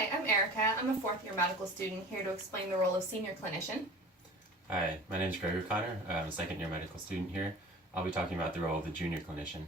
Hi, I'm Erica. I'm a fourth-year medical student here to explain the role of senior clinician. Hi, my name is Greg O'Connor. I'm a second-year medical student here. I'll be talking about the role of the junior clinician.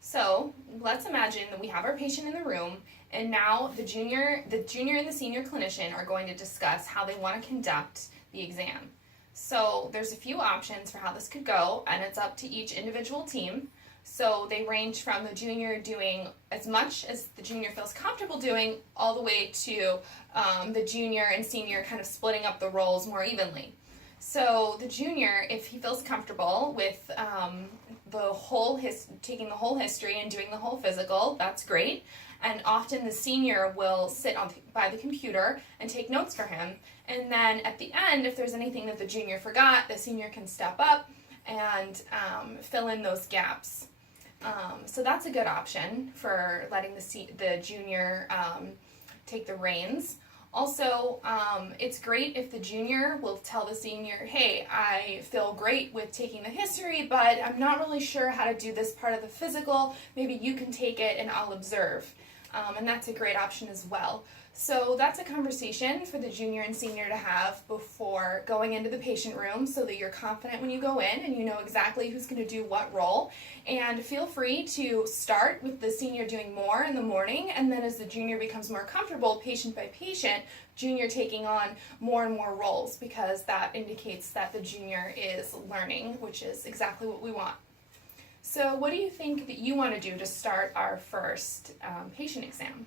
So let's imagine that we have our patient in the room, and now the junior and the senior clinician are going to discuss how they want to conduct the exam. So there's a few options for how this could go, and it's up to each individual team. So they range from the junior doing as much as the junior feels comfortable doing, all the way to the junior and senior kind of splitting up the roles more evenly. So the junior, if he feels comfortable with taking the whole history and doing the whole physical, that's great. And often the senior will sit by the computer and take notes for him. And then at the end, if there's anything that the junior forgot, the senior can step up and fill in those gaps. So that's a good option for letting the junior take the reins. Also, it's great if the junior will tell the senior, hey, I feel great with taking the history, but I'm not really sure how to do this part of the physical. Maybe you can take it and I'll observe. And that's a great option as well. So that's a conversation for the junior and senior to have before going into the patient room, so that you're confident when you go in and you know exactly who's going to do what role. And feel free to start with the senior doing more in the morning, and then as the junior becomes more comfortable, patient by patient, junior taking on more and more roles, because that indicates that the junior is learning, which is exactly what we want. So what do you think that you want to do to start our first patient exam?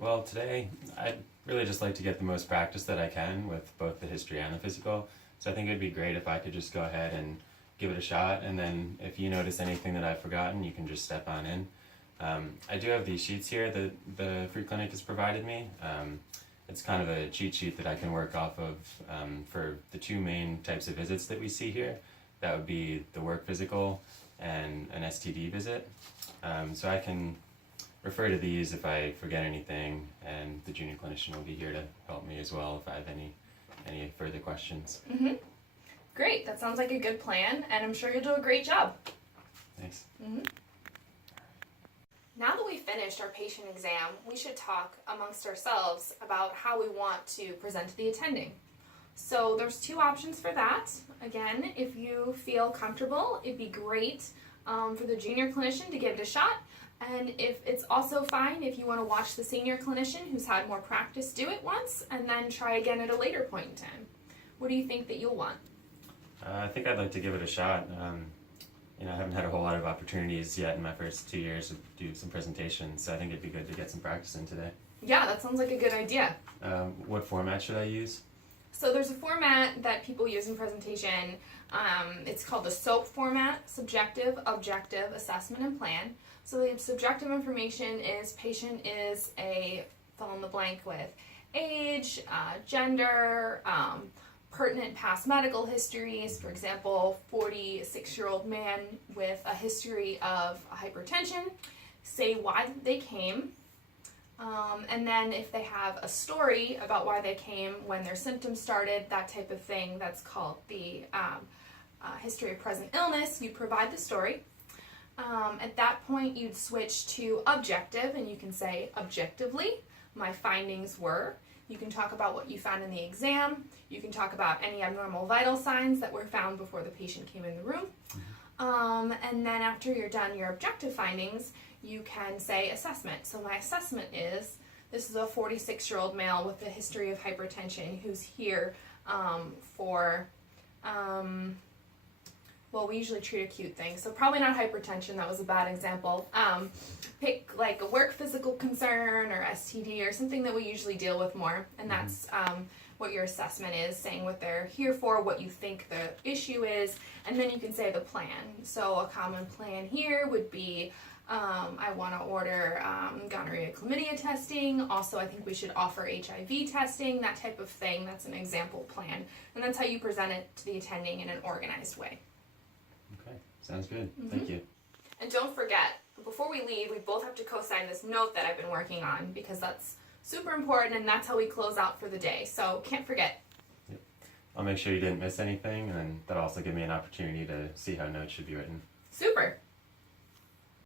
Well, today I'd really just like to get the most practice that I can with both the history and the physical. So I think it'd be great if I could just go ahead and give it a shot, and then if you notice anything that I've forgotten, you can just step on in. I do have these sheets here that the free clinic has provided me. It's kind of a cheat sheet that I can work off of for the two main types of visits that we see here. That would be the work physical and an STD visit. So I can refer to these if I forget anything, and the junior clinician will be here to help me as well if I have any further questions. Mm-hmm. Great, that sounds like a good plan, and I'm sure you'll do a great job. Thanks. Mm-hmm. Now that we've finished our patient exam, we should talk amongst ourselves about how we want to present to the attending. So there's two options for that. Again, if you feel comfortable, it'd be great for the junior clinician to give it a shot. And if it's also fine if you want to watch the senior clinician who's had more practice do it once and then try again at a later point in time. What do you think that you'll want? I think I'd like to give it a shot. I haven't had a whole lot of opportunities yet in my first 2 years to do some presentations, so I think it'd be good to get some practice in today. Yeah, that sounds like a good idea. What format should I use? So there's a format that people use in presentation. It's called the SOAP format: subjective, objective, assessment, and plan. So the subjective information is patient is a fill in the blank with age, gender, pertinent past medical histories. For example, 46-year-old man with a history of hypertension. Say why they came. And then if they have a story about why they came, when their symptoms started, that type of thing, that's called the history of present illness. You provide the story. At that point, you'd switch to objective, and you can say, objectively, my findings were. You can talk about what you found in the exam. You can talk about any abnormal vital signs that were found before the patient came in the room. Mm-hmm. And then after you're done your objective findings, you can say assessment. So my assessment is, this is a 46-year-old male with a history of hypertension who's here well, we usually treat acute things, so probably not hypertension. That was a bad example. Pick like a work physical concern or STD or something that we usually deal with more, and that's what your assessment is, saying what they're here for, what you think the issue is, and then you can say the plan. So a common plan here would be, I want to order gonorrhea, chlamydia testing. Also, I think we should offer HIV testing, that type of thing. That's an example plan, and that's how you present it to the attending in an organized way. Okay, sounds good. Mm-hmm. Thank you. And don't forget, before we leave, we both have to co-sign this note that I've been working on, because that's super important, and that's how we close out for the day. So can't forget. Yep. I'll make sure you didn't miss anything, and that'll also give me an opportunity to see how notes should be written. Super.